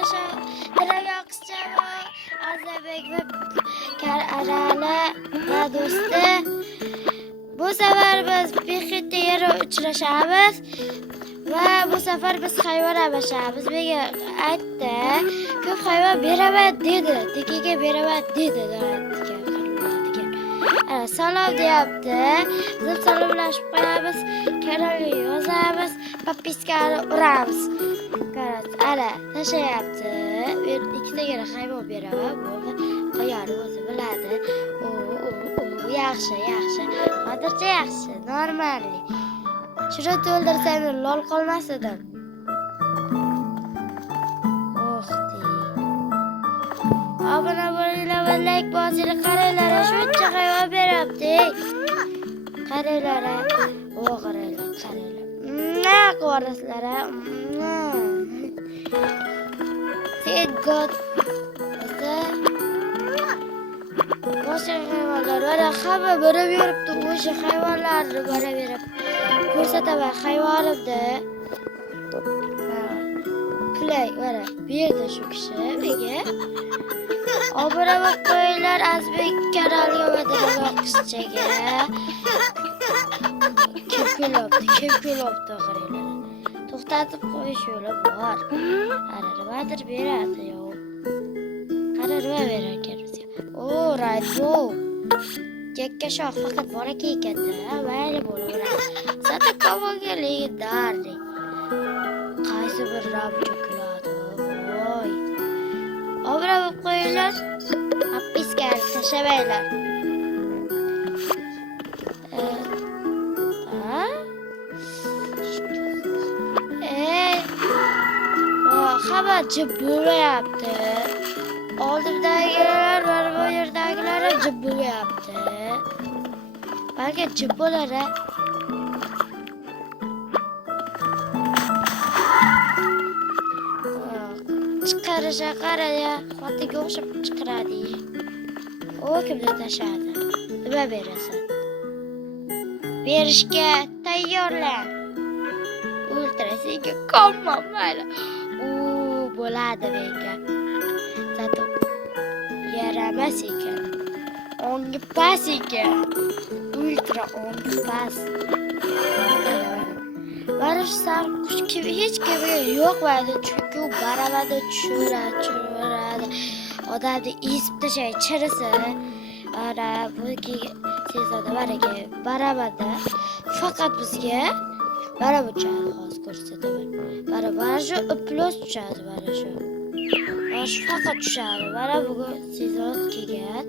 Diraka Qizcheva, Azabek va Arala va do'sti. Bu safar biz bexitda yere uchrashamiz va bu safar biz hayvon almashamiz. Menga aytdi, ko'p hayvon beraman dedi, tekiga beraman dedi. Salom deyapti. Biz salomlashib qo'yamiz, kanalga yozamiz, podpiskani uramiz. Qarang, ana tashlayapti. Men ikkitagina hayvon beraman, bo'ldi. Qo'yani o'zi biladi. Yaxshi. Hozircha yaxshi, normalniy. Shuni to'ldirsam lol qolmas edim. Obuna bo'linglar va like bosinglar, qaranglar, shuncha hayvon beryapti. Qaranglar, qaranglar. Nima ko'rasizlar? Thank God. O'sha hayvonlar, hamma berib yuribdi, o'sha hayvonlarni berib ko'rsataman hayvonimni. Play, mana, berdi shu kishi menga. Obuna bo'lib qo'yinglar Azbek kanaliga va Diraka Qizchaga. Kim kulibdi qaranglar. To'xtatib qo'yish yo'li bor. Ana nimadir beradi yo. Qara nima berar ekan bizga. Raybo. Yakkashoq faqat bor ekan-da, mayli bo'laveradi. Zata kovoga legendarniy. Qaysi bir rabjo kuladi. Voy. Obuna bo'lib qo'yinglar. Podpiskani tashlamanglar. Hamma jib bo'layapti. Oldimdagilar va bu yerdagilar jib bo'layapti. Balki jib bo'lar. Chiqarisha qaraya, xotiga o'xshab chiqaradi. O kimga tashadi? Nima berasan? Berishga tayyorlan. Ultrasiga qolma mayli. Bo'ladi menga. Zato yaramas ekan. Ongi pas ekan. Ultra ongi pas. Barish sar kuch hech kimga yo'qmaydi, chunki u baravada tushiradi. Odamni ezib tashlaydi, chirisi. Ana buki sezada baraka baravada faqat bizga barabuchani hozir ko'rsataman. Mana shu plus tushadi, mana shu. Mana shu faqat tushadi. Mana bugun sezon kelgan.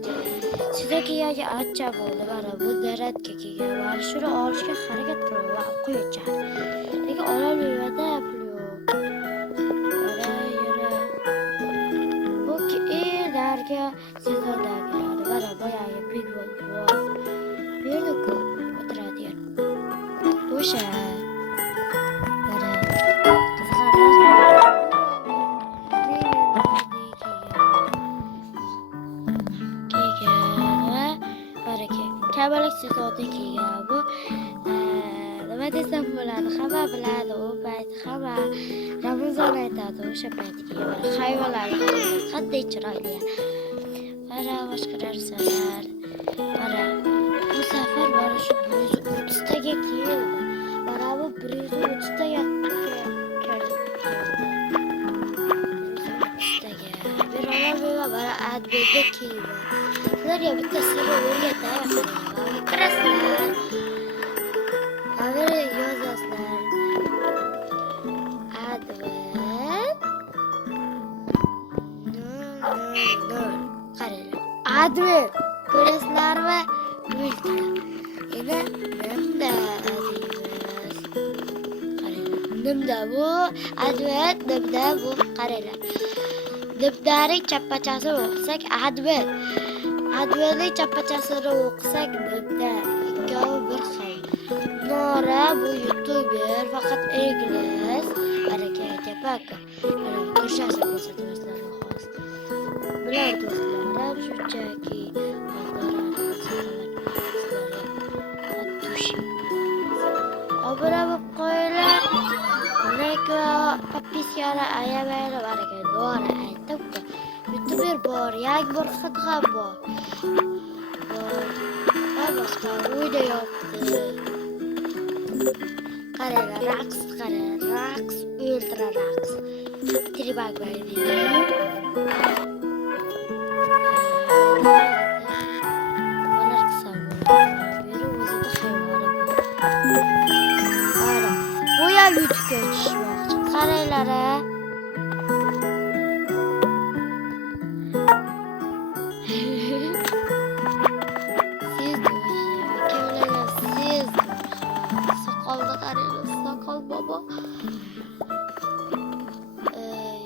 Sezon kelganga ancha bo'ldi. Mana bu daratga kelgan. Mana shuni olishga harakat qilaman, qo'yachan. Lekin ololmayman-da pul yo'q. Mana yura. Bu darga sezondagilar. Mana boyagi big bo'ldi. Berdi-ku, o'tiradigan. O'sha kabalak sezonda kelgan bu. Nima desam bo'ladi? Hamma biladi, u payt hamma Ramazon aytadi, o'sha payt kelgan. Hayvonlar qanday chiroyli. Mana boshqa narsalar. Mana bu safar mana shu 130 taga keldi. Mana bu 130 taga bara adbega keldi. Sizlarga bitta sir o'rgatay. Qarasizlar. Avval yozasizlar. Qaranglar. Adver ko'rasizlarmi? Ultra. Endi nimda deymiz. Qaranglar. Nimda bu? Adver nimda bu? Qaranglar. Dibdaring chappachasi o'qisak adver. Adverning chappachasini o'qisak dibda. Ikkovi bir xil. Nora bu youtuber, faqat ingliz. Baraka aytapaka. Ko'rishasiz ko'rsatmaslar xos. Bular do'stlarim shunchaki obuna bo'lib qo'yinglar. Like va podpiska ichkari ayamayli baraka dori aytibdi. Youtuber bor, yangi bir hid ham bor. Va boshqa o'yda yopdi. Qaranglar, raqs, ultra raqs. Tribak baydi. Olar qisam. Biri o'zida hayvoni bor. Mana, bu ham YouTube'ga tushmoqchi. Qaranglar.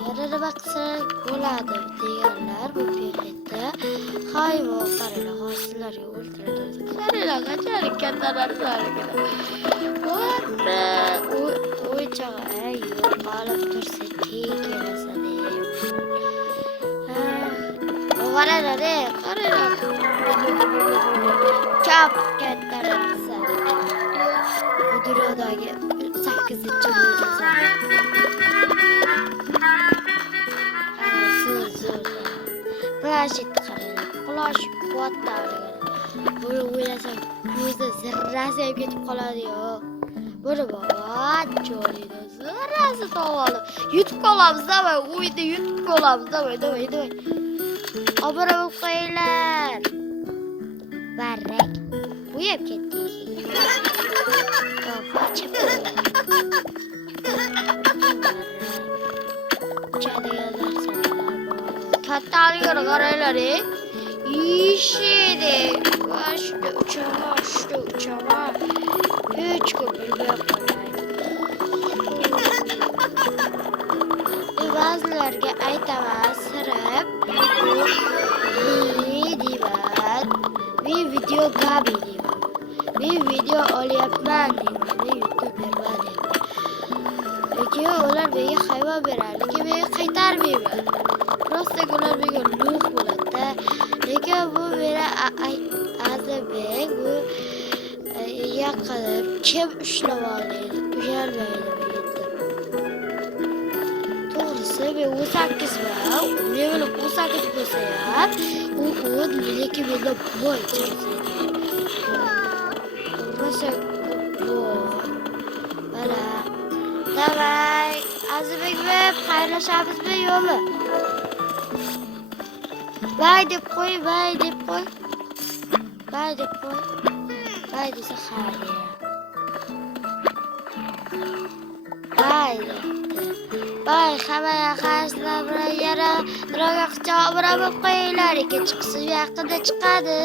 Yarada baqsak bo'ladi deganlar bu perda. Hayvon qaranglar, hosillarga o'ldiradi. Qaranglar, qanchalik katta narsalar. Bo'rda o'ychaga yo'q olib tursa kelasa deb. Qaranglar, qaranglar. Chap katta narsa. Bu dunyodagi 8-mo'jiza. Flashit qaranglar. Flash botlar. Buni o'ylasam ko'zda zirrasi ham ketib qoladi-yu. Buni bor, jo'rida zirrasi tavalib. YouTube olamiz, davay, o'yda YouTube olamiz, davay. Obuna bo'lib qo'yinglar. Barrak. Bu ham ketdi. Kattalikga qaranglar. Ishidi. Shunda uchaman. Hech kim bilmayapman. Ba'zilarga aytaman sirib. Deyman. Men video gabi deyman. Men video olyapman deyman. Men YouTuberman deyman. Lekin ular menga hayvon beradi. Lekin men qaytarmayman. Prosta ular menga lux bo'ladi. Lekin bu meni azabek bu yaqin kim ushlab oldi? Uyalmaydi menga. To'g'risi men 18man. Men bilan 18 bo'lsa ham, u lekin menda boy chiqadi. Rosa bu. Mana. Davay, Azizbek deb xayrlashamizmi yo'qmi? Bay deb qo'y. Bay desa xayr. Bay hammaga qarshilar bilan yana birovga qichoq bo'lib qo'yinglar. Ikkinchi qism yaqinda chiqadi.